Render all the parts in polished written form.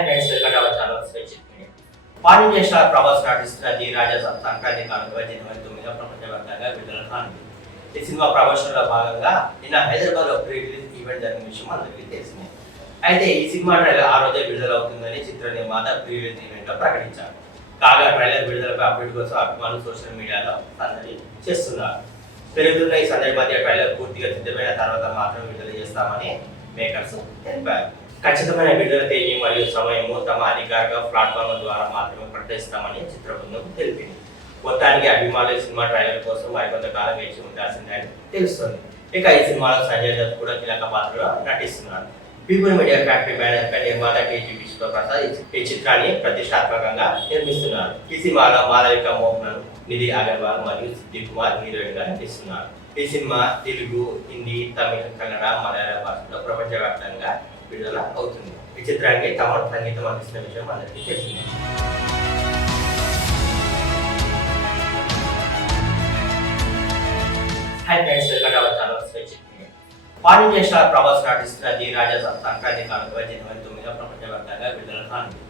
Hi friends, welcome to our channel special media. Pan star Prabhas నటిస్తున్న the రాజా సంక్రాంతి కానుకగా జనవరి 9న ప్రపంచవ్యాప్తంగా విడుదల కానుంది. ఈ సినిమా ప్రమోషన్ లో భాగంగా నిన్న హైదరాబాద్ లో ప్రీ రిలీజ్ ఈవెంట్ జరిగిన విషయం అందరికీ తెలిసిందే. అయితే ఈ సినిమా ట్రైలర్ ఆ రోజే విడుదల అవుతుందని చిత్ర నిర్మాత ప్రీ రిలీజ్ ఈవెంట్ లో ప్రకటించారు. కాగా ట్రైలర్ విడుదలపై అప్డేట్ కోసం అభిమానులు సోషల్ మీడియాలో సందడి చేస్తున్నారు. పెరుగుతున్న ఈ సందడి మధ్య ట్రైలర్ పూర్తిగా సిద్ధమైన తర్వాత మాత్రం విడుదల చేస్తామని మేకర్స్ తెలిపారు. ఖచ్చితమైన విడుదల తేదీ మరియు సమయము తమ అధికారిక ప్లాట్ఫామ్ల ద్వారా మాత్రమే ప్రకటిస్తామని చిత్ర బృందం తెలిపింది. మొత్తానికి అభిమానులు సినిమా ట్రైలర్ కోసం మరికొంతకాలం వేచి ఉండాల్సిందని తెలుస్తోంది. ఇక ఈ సినిమాలో సంజయ్ దత్ కూడా కీలక పాత్రలో నటిస్తున్నారు. పీపుల్ మీడియా ఫ్యాక్టరీ బ్యానర్ పై నిర్మాత కేజీ విశ్వప్రసాద్ ఈ చిత్రాన్ని ప్రతిష్టాత్మకంగా నిర్మిస్తున్నారు. ఈ సినిమాలో మాలవిక మోహన్, నిధి అగర్వాల్ మరియు సిద్దిక్ కుమార్ హీరోయిన్ గా నటిస్తున్నారు. ఈ సినిమా తెలుగు, హిందీ, తమిళ, కన్నడ, మలయాళ భాషలో ప్రపంచవ్యాప్తంగా విడుదల అవుతుంది. ఈ చిత్రానికి తమన్ సంగీతం అందిస్తున్న విషయం అందరికీ తెలిసిందే. Hi friends, welcome to our channel special media. Pan star Prabhas నటిస్తున్న ది రాజా సంక్రాంతి కానుకగా జనవరి 9న ప్రపంచవ్యాప్తంగా విడుదల కానుంది.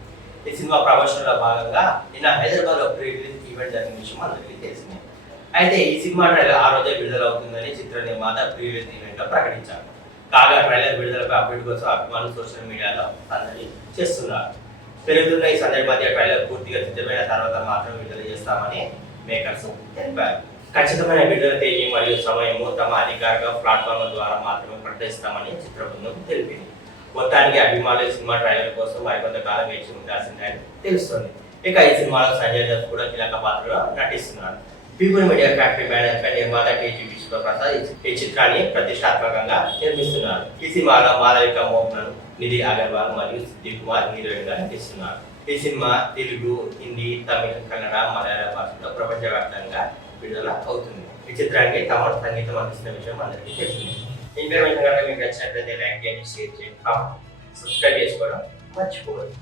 ఈ సినిమా ప్రమోషన్ లో భాగంగా నిన్న హైదరాబాద్ లో ప్రీ రిలీజ్ ఈవెంట్ జరిగిన విషయం అందరికీ తెలిసిందే. అయితే ఈ సినిమా ట్రైలర్ ఆ రోజే విడుదల అవుతుందని చిత్ర నిర్మాత ప్రీ రిలీజ్ ఈవెంట్ లో ప్రకటించారు. కాగా ట్రైలర్ విడుదలపై అప్డేట్ కోసం అభిమానులు సోషల్ మీడియాలో సందడి చేస్తున్నారు. పెరుగుతున్న ఈ సందడి మధ్య ట్రైలర్ పూర్తిగా సిద్ధమైన తర్వాత మాత్రం విడుదల చేస్తామని మేకర్స్ తెలిపారు. ఖచ్చితమైన విడుదల తేదీ మరియు సమయము తమ అధికారిక ప్లాట్ఫామ్ల ద్వారా మాత్రమే ప్రకటిస్తామని చిత్ర బృందం తెలిపింది. మొత్తానికి అభిమానులు సినిమా ట్రైలర్ కోసం మరికొంతకాలం వేచి ఉండాల్సిందని తెలుస్తోంది. ఇక ఈ సినిమాలో సంజయ్ దత్ కూడా కీలక పాత్రలో నటిస్తున్నారు. పీపుల్ మీడియా ఫ్యాక్టరీ బ్యానర్ పై నిర్మాత కేజీ విశ్వప్రసాద్ ఈ చిత్రాన్ని ప్రతిష్టాత్మకంగా నిర్మిస్తున్నారు. ఈ సినిమాలో మాలవిక మోహన్, నిధి అగర్వాల్ మరియు సిద్దిక్ కుమార్ హీరోయిన్ గా నటిస్తున్నారు. ఈ సినిమా తెలుగు, హిందీ, తమిళ, కన్నడ, మలయాళ భాషలో ప్రపంచవ్యాప్తంగా విడుదల అవుతుంది. ఈ చిత్రానికి తమన్ సంగీతం అందిస్తున్న విషయం అందరికీ తెలిసిందే. ఇన్ఫర్మేషన్ కనుక మీకు నచ్చినట్లయితే లైక్ చేయండి, షేర్ చేయండి, సబ్స్క్రైబ్ చేసుకోవడం మర్చిపోవద్దు.